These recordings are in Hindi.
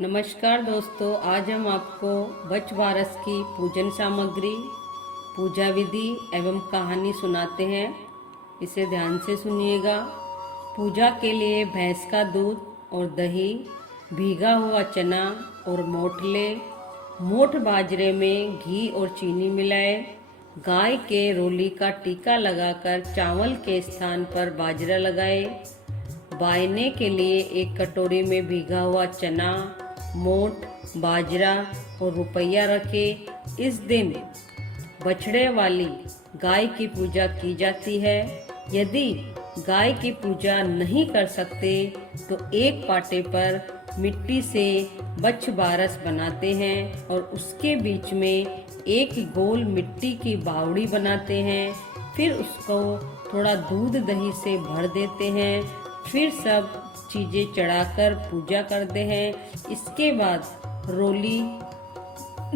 नमस्कार दोस्तों, आज हम आपको बच बारस की पूजन सामग्री, पूजा विधि एवं कहानी सुनाते हैं। इसे ध्यान से सुनिएगा। पूजा के लिए भैंस का दूध और दही, भीगा हुआ चना और मोठले, मोठ बाजरे में घी और चीनी मिलाए, गाय के रोली का टीका लगाकर चावल के स्थान पर बाजरा लगाए। बायने के लिए एक कटोरी में भीगा हुआ चना, मोठ, बाजरा और रुपया रखे। इस दिन बछड़े वाली गाय की पूजा की जाती है। यदि गाय की पूजा नहीं कर सकते तो एक पाटे पर मिट्टी से बछ बारस बनाते हैं और उसके बीच में एक गोल मिट्टी की बावड़ी बनाते हैं। फिर उसको थोड़ा दूध दही से भर देते हैं। फिर सब चीज़ें चढ़ाकर पूजा करते हैं। इसके बाद रोली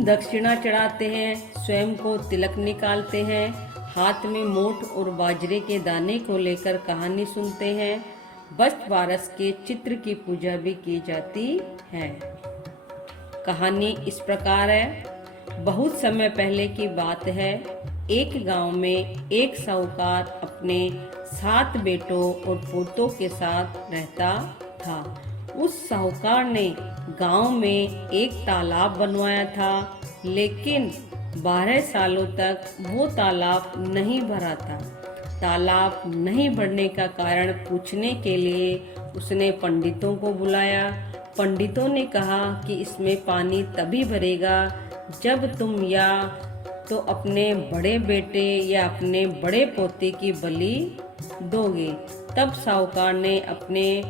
दक्षिणा चढ़ाते हैं, स्वयं को तिलक निकालते हैं, हाथ में मोठ और बाजरे के दाने को लेकर कहानी सुनते हैं। बच बारस के चित्र की पूजा भी की जाती है। कहानी इस प्रकार है। बहुत समय पहले की बात है। एक गांव में एक साहूकार अपने 7 बेटों और पोतों के साथ रहता था। उस साहूकार ने गांव में एक तालाब बनवाया था, लेकिन 12 सालों तक वो तालाब नहीं भरा था। तालाब नहीं भरने का कारण पूछने के लिए उसने पंडितों को बुलाया। पंडितों ने कहा कि इसमें पानी तभी भरेगा जब तुम या तो अपने बड़े बेटे या अपने बड़े पोते की बलि दोगे। तब साहूकार ने अपने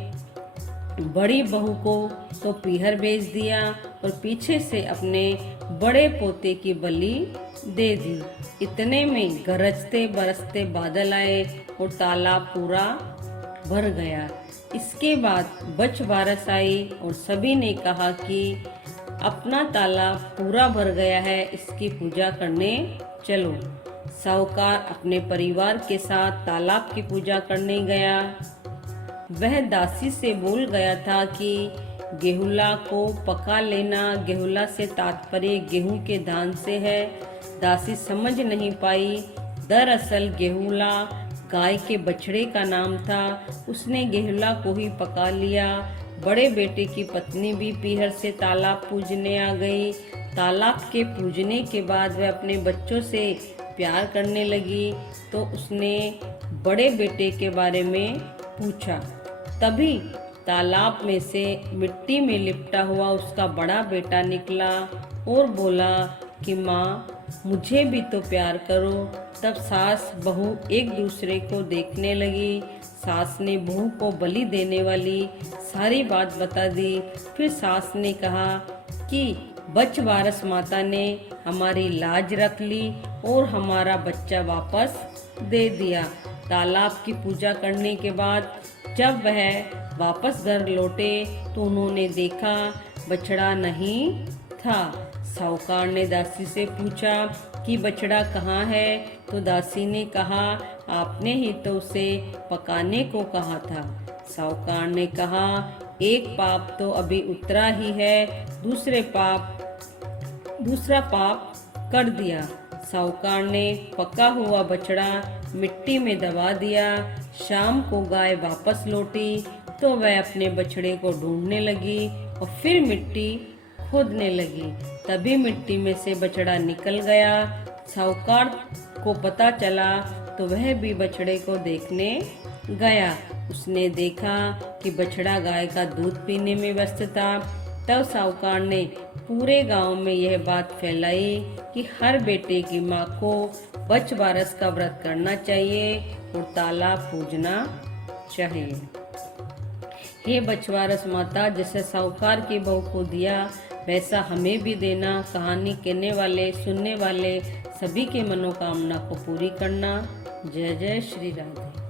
बड़ी बहू को तो पीहर भेज दिया और पीछे से अपने बड़े पोते की बलि दे दी। इतने में गरजते बरसते बादल आए और तालाब पूरा भर गया। इसके बाद बच बारस आई और सभी ने कहा कि अपना तालाब पूरा भर गया है, इसकी पूजा करने चलो। साहूकार अपने परिवार के साथ तालाब की पूजा करने गया। वह दासी से बोल गया था कि गेहुला को पका लेना। गेहुला से तात्पर्य गेहूं के धान से है। दासी समझ नहीं पाई। दरअसल गेहुला गाय के बछड़े का नाम था। उसने गेहुला को ही पका लिया। बड़े बेटे की पत्नी भी पीहर से तालाब पूजने आ गई। तालाब के पूजने के बाद वह अपने बच्चों से प्यार करने लगी, तो उसने बड़े बेटे के बारे में पूछा। तभी तालाब में से मिट्टी में लिपटा हुआ उसका बड़ा बेटा निकला और बोला कि माँ, मुझे भी तो प्यार करो। तब सास बहू एक दूसरे को देखने लगी। सास ने बहू को बलि देने वाली सारी बात बता दी। फिर सास ने कहा कि बच बारस माता ने हमारी लाज रख ली और हमारा बच्चा वापस दे दिया। तालाब की पूजा करने के बाद जब वह वापस घर लौटे तो उन्होंने देखा बछड़ा नहीं था। साहूकार ने दासी से पूछा कि बछड़ा कहाँ है, तो दासी ने कहा आपने ही तो उसे पकाने को कहा था। साहूकार ने कहा एक पाप तो अभी उतरा ही है, दूसरा पाप कर दिया। साहूकार ने पका हुआ बछड़ा मिट्टी में दबा दिया। शाम को गाय वापस लौटी तो वह अपने बछड़े को ढूंढने लगी और फिर मिट्टी खोदने लगी। तभी मिट्टी में से बछड़ा निकल गया। साहूकार को पता चला तो वह भी बछड़े को देखने गया। उसने देखा कि बछड़ा गाय का दूध पीने में व्यस्त था। तब साहूकार ने पूरे गांव में यह बात फैलाई कि हर बेटे की माँ को बच बारस का व्रत करना चाहिए और तालाब पूजना चाहिए। हे बच बारस माता, जैसे साहूकार की बहू को दिया वैसा हमें भी देना। कहानी कहने वाले सुनने वाले सभी के मनोकामना को पूरी करना। जय जय श्री राधे।